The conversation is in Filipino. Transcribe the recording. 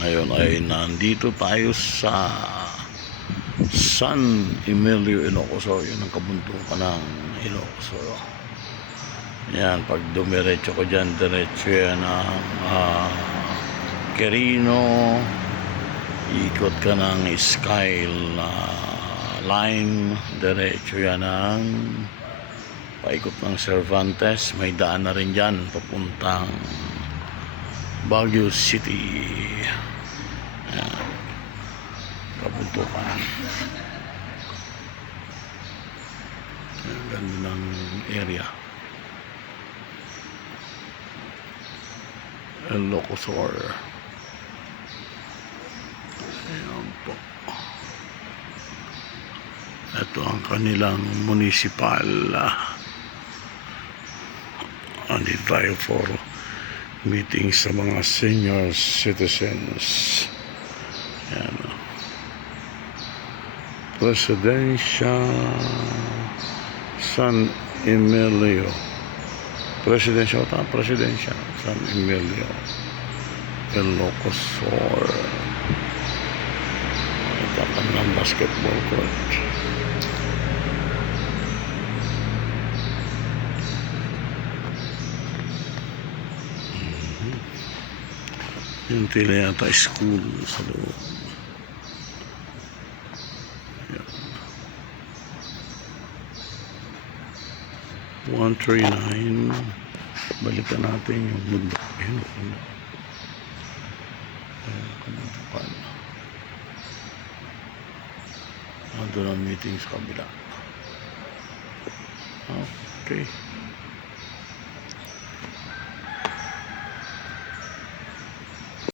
Ngayon ay nandito tayo sa San Emilio, Ilocos. Yun ang kabuntukan ng Ilocos. Yan, pag dumiretso ko dyan, diretso yan ang Quirino. Ikot ka ng Skyline line, diretso yan ang paikot ng Cervantes. May daan na rin dyan papuntang Baguio City. Yan, kabuntukan. Ang ganda ng area. Ilocos. Ayan po. Ito ang kanilang municipal. Andito tayo for meeting sa mga senior citizens. Ayan. Presidential San Emilio. Presidential San Emilio, Ilocos. Ito ng basketball court. Yung tila yata school sa loob. 139. Balikan natin yung bundok. Ayun, kabuntukan. Doon ang meeting sa kabila. Okay.